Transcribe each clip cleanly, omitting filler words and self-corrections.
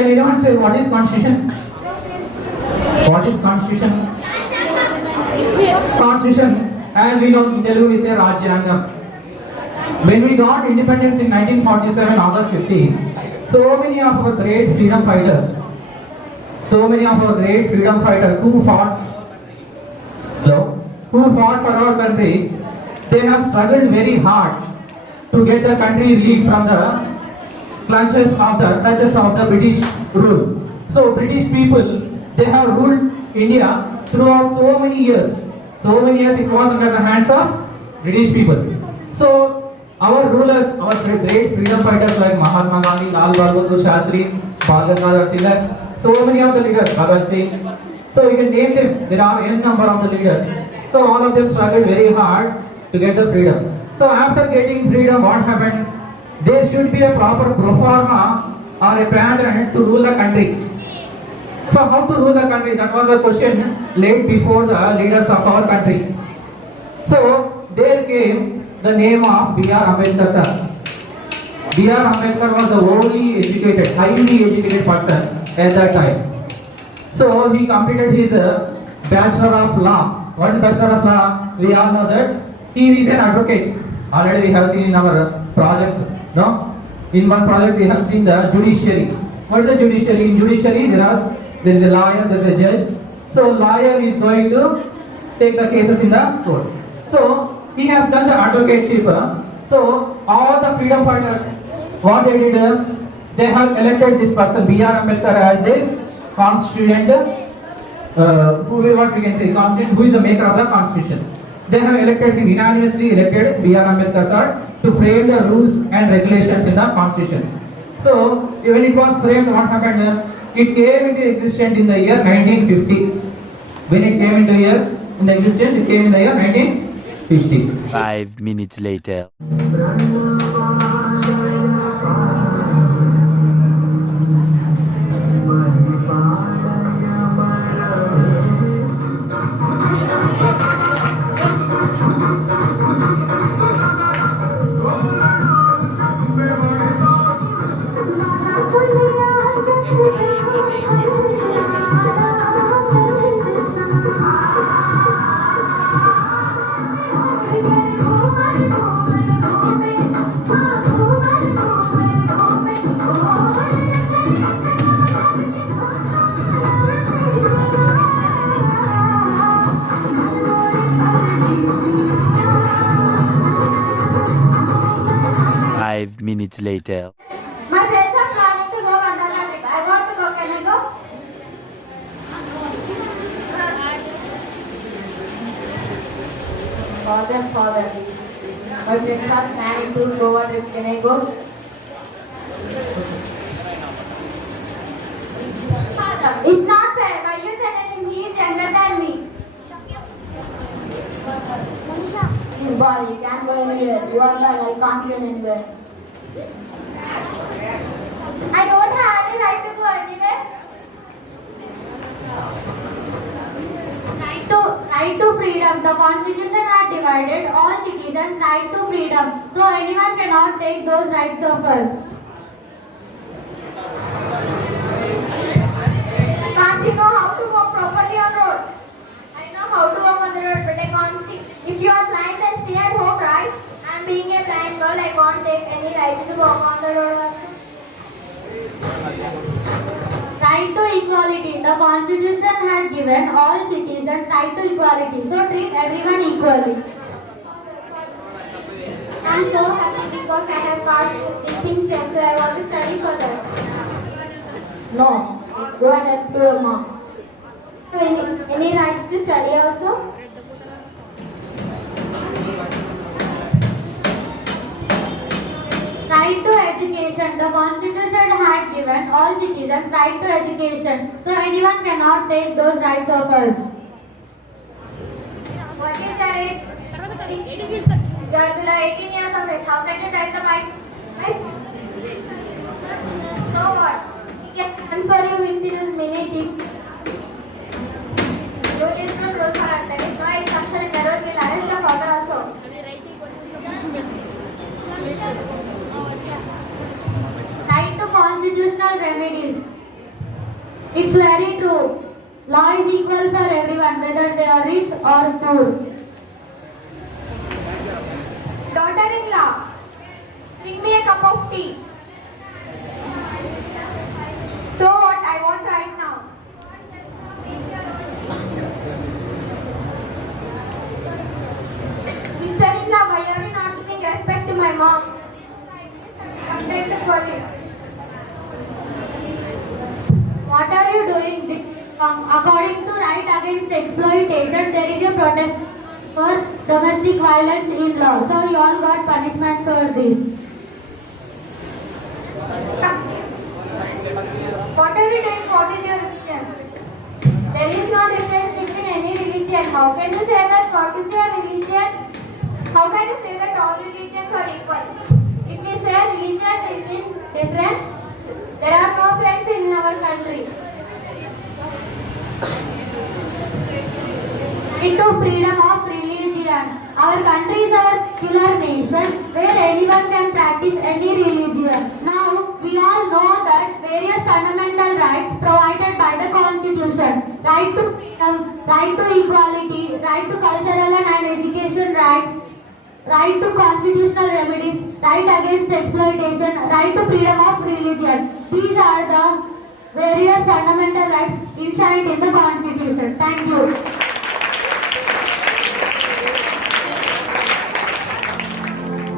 Can anyone say what is constitution? What is constitution? Constitution, as we know in Telugu, is a Rajyangam. When we got independence in 1947, August 15, so many of our great freedom fighters, who fought, for our country, they have struggled very hard to get the country relief from the clutches of the British rule. So British people, they have ruled India throughout so many years. So many years it was under the hands of British people. So our rulers, our great freedom fighters like Mahatma Gandhi, Lal Bahadur Shastri, Bal Gangadhar Tilak, so many of the leaders, Bhagat Singh. So we can name them. There are n number of the leaders. So all of them struggled very hard to get the freedom. So after getting freedom, what happened? There should be a proper pro forma or a pattern to rule the country. So how to rule the country? That was a question laid before the leaders of our country. So there came the name of B.R. Ambedkar sir. B.R. Ambedkar was the only educated, highly educated person at that time. So he completed his Bachelor of Law. What is Bachelor of Law? We all know that he is an advocate. Already we have seen in our projects. No? In one project we have seen the judiciary. What is the judiciary? In judiciary there is a lawyer, there is a judge. So lawyer is going to take the cases in the court. So he has done the advocateship. So all the freedom fighters, what they did, they have elected this person, B.R. Ambedkar, as their constituent, who is the maker of the constitution. They have elected him, unanimously elected B.R. Ambedkar sir to frame the rules and regulations in the constitution. So when it was framed, what happened? It came into existence in the year 1950. When it came into existence, it came in the year 1950. 5 minutes later. Minutes later. My friends are planning to go Wonderland trip. I want to go. Can I go? Father. My friends are planning to go on trip. Can I go? Father, it's not fair. Why you telling him he is younger than me? Please, boy, you can't go anywhere. You are girl. I can't go anywhere. I don't have any right to go anywhere. Right to freedom. The constitution has divided all citizens' right to freedom. So anyone cannot take those rights of us. Can't you know how to walk properly on road? I know how to walk on the road, but I can't see. If you are blind, then stay at home, right? I'm being a blind girl. I can't take any right to walk on the road. Right to equality. The constitution has given all citizens right to equality. So treat everyone equally. I'm so happy because I have passed distinction, so I want to study further. No, go and help to your mom. Any rights to study also? Right to education. The constitution had given all citizens right to education. So anyone cannot take those rights of us. What is your age? You are below 18 years of age. How can you ride the bike? Right? So what? We can transfer you within a minute. Rule is not rule for us. There is no exception in the rule. We will arrest your father also. Right to constitutional remedies. It's very true. Law is equal for everyone, whether they are rich or poor. Daughter-in-law, bring me a cup of tea. So what I want right now? Sister-in-law, why are you not giving respect to my mom? Complaint to police. What are you doing? According to Right Against Exploitation, there is a protest for domestic violence in law. So you all got punishment for this. What are you doing? What is your religion? There is no difference between any religion. How can you say that what is your religion? How can you say that all religions are equal? If we say religion is different, there are no friends in our country. Into freedom of religion. Our country is a secular nation where anyone can practice any religion. Now, we all know that various fundamental rights provided by the Constitution, right to freedom, right to equality, right to cultural and education rights, right to constitutional remedies, right against exploitation, right to freedom of religion. These are the various fundamental rights enshrined in the Constitution. Thank you.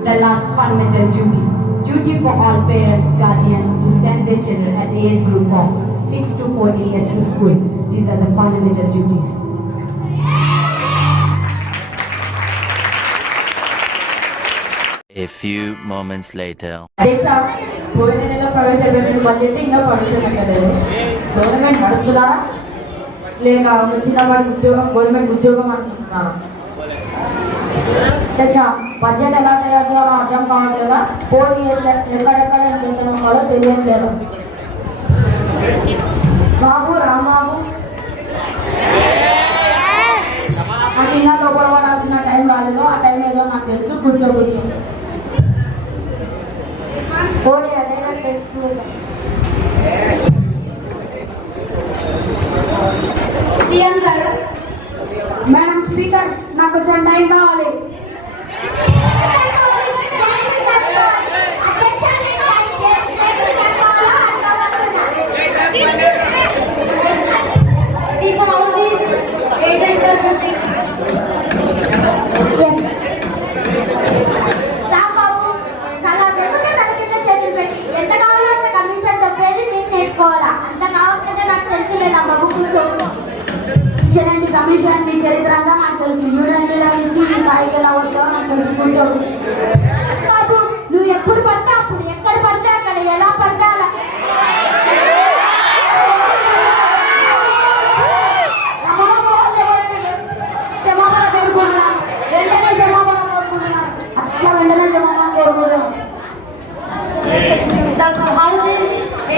The last fundamental duty. Duty for all parents, guardians to send their children at the age group of 6 to 14 years to school. These are the fundamental duties. A few moments later. అధ్యక్ష పోయిన నెల ప్రవేశపెట్టిన budget ఇంకా ప్రవేశపెట్టలేదు. Government నడుపుతుందా లేక ఒక చిన్నపాటి ఉద్యోగం government ఉద్యోగం అనుకుంటున్నాను. అధ్యక్ష బడ్జెట్ ఎలా తయారు చేయాలో అర్థం కావట్లేదా, పోటీ ఎక్కడెక్కడ ఎంత ఉండాలో తెలియట్లేదు. బాబు రాంబాబు నాకు ఇంకా లోపల పడాల్సిన టైం రాలేదు. ఆ టైం ఏదో నాకు తెలుసు. కూర్చో పోటీ అదేనా తెలుసు. సీఎం గారు, మేడం స్పీకర్, నాకు కొంచెం టైం కావాలి. కమిషన్ నీ చరిత్ర అంతా నాకు తెలుసు. యూనియన్ లీడర్ నుంచి ఈ స్థాయికి ఎలా వచ్చావో నాకు తెలుసు. కూర్చోదు బాబు, నువ్వు ఎప్పుడు పడితే అప్పుడు, ఎక్కడ పడితే అక్కడ, ఎలా పడితే అలా క్షమాపణ కోరుకుంటున్నాను. వెంటనే క్షమాపణ కోరుకుంటున్నాను. అట్లా వెంటనే క్షమాపణ కోరుకుంటున్నాను. House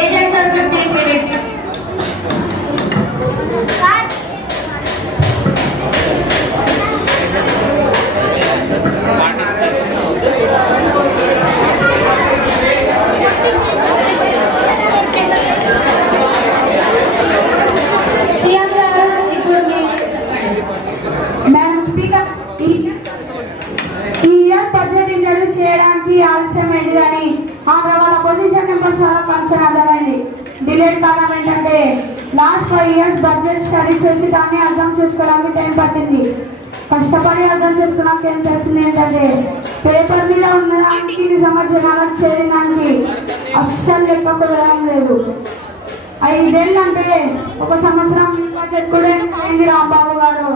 agents 15 minutes. Madam speaker, ఈ ఇయర్ బడ్జెట్ ఇంట్రడ్యూస్ చేయడానికి ఆలస్యం ఏంటిదని వాళ్ళ పొజిషన్ నెంబర్ చాలా కన్సర్న్ అర్థమైంది. డిలేట్ కారణం ఏంటంటే లాస్ట్ 5 years బడ్జెట్ స్టడీ చేసి దాన్ని అర్థం చేసుకోవడానికి టైం పట్టింది. కష్టపడి అర్థం చేసుకున్నాక ఏం తెలిసింది ఏంటంటే పేపర్ మీద ఉన్నదానికి నిజంగా జనాలకు చేరినానికి అస్సలు లెక్క కుదరడం లేదు. 5 ఏళ్ళు అంటే 1 సంవత్సరం బడ్జెట్ కూడా అయింది. రాంబాబు గారు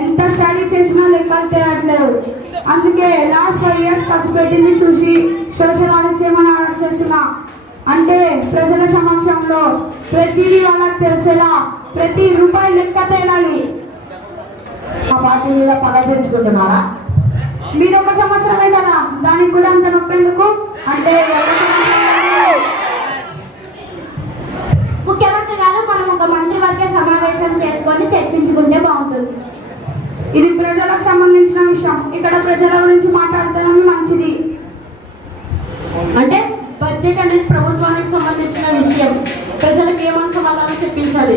ఎంత స్టడీ చేసినా లెక్కలు తేయట్లేదు. అందుకే లాస్ట్ 5 years ఖర్చు పెట్టింది చూసి సోషల్ ఆడిట్ చేయమని ఆర్డర్ చేస్తున్నా. అంటే ప్రజల సమక్షంలో ప్రతిదీ వాళ్ళకి తెలిసేలా ప్రతి రూపాయి లెక్క తేలాలి. మా పార్టీ మీద పగ పెంచుకుంటున్నారా? మీరు 1 సంవత్సరమే కదా, దానికి కూడా అంత నొప్పెందుకు? అంటే ముఖ్యమంత్రి గారు, మనం ఒక మంత్రివర్గ సమావేశం చేసుకొని చర్చించుకుంటే బాగుంటుంది. ఇది ప్రజలకు సంబంధించిన విషయం. ఇక్కడ ప్రజల గురించి మాట్లాడటం మంచిది. అంటే బడ్జెట్ అనేది ప్రభుత్వానికి సంబంధించిన విషయం. ప్రజలకు ఏమని సమాధానం చెప్పించాలి?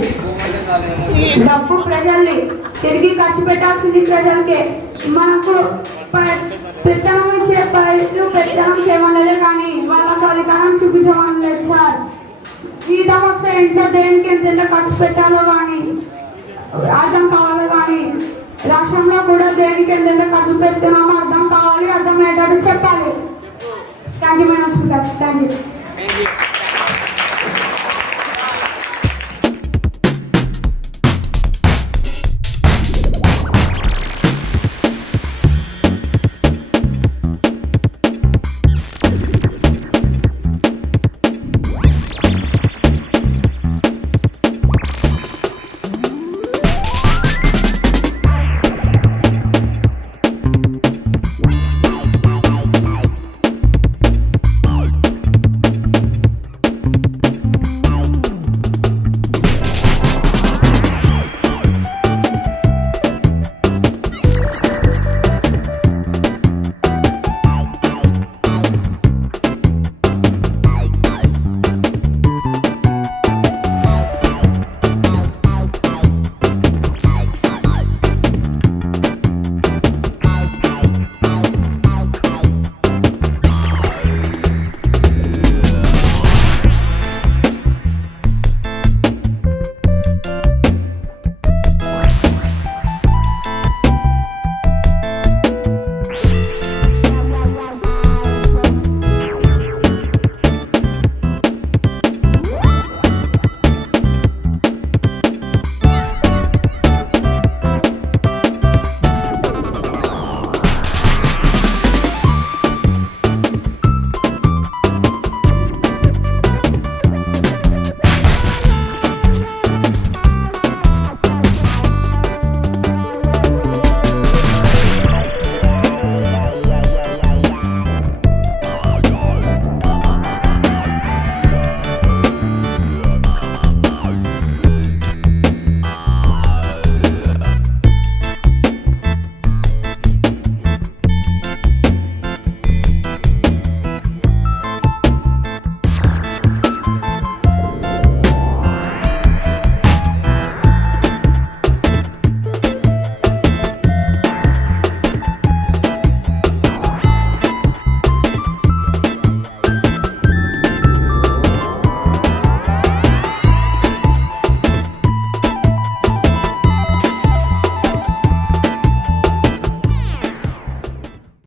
డబ్బు ప్రజల్ని తిరిగి ఖర్చు పెట్టాల్సింది ప్రజలకే. మనకు పెత్తనం ఇచ్చే పెత్తనం చేయమలేదే కానీ వాళ్ళకు అధికారం చూపించమని లేదు సార్. జీతం వస్తే ఇంట్లో దేనికి ఎంత ఖర్చు పెట్టాలో కానీ అర్థం కావాలి, కానీ రాష్ట్రంలో కూడా దేనికి ఎంత ఖర్చు పెడుతున్నామో అర్థం కావాలి, అర్థమయ్యేటట్టు చెప్పాలి. Thank you madam speaker. Thank you.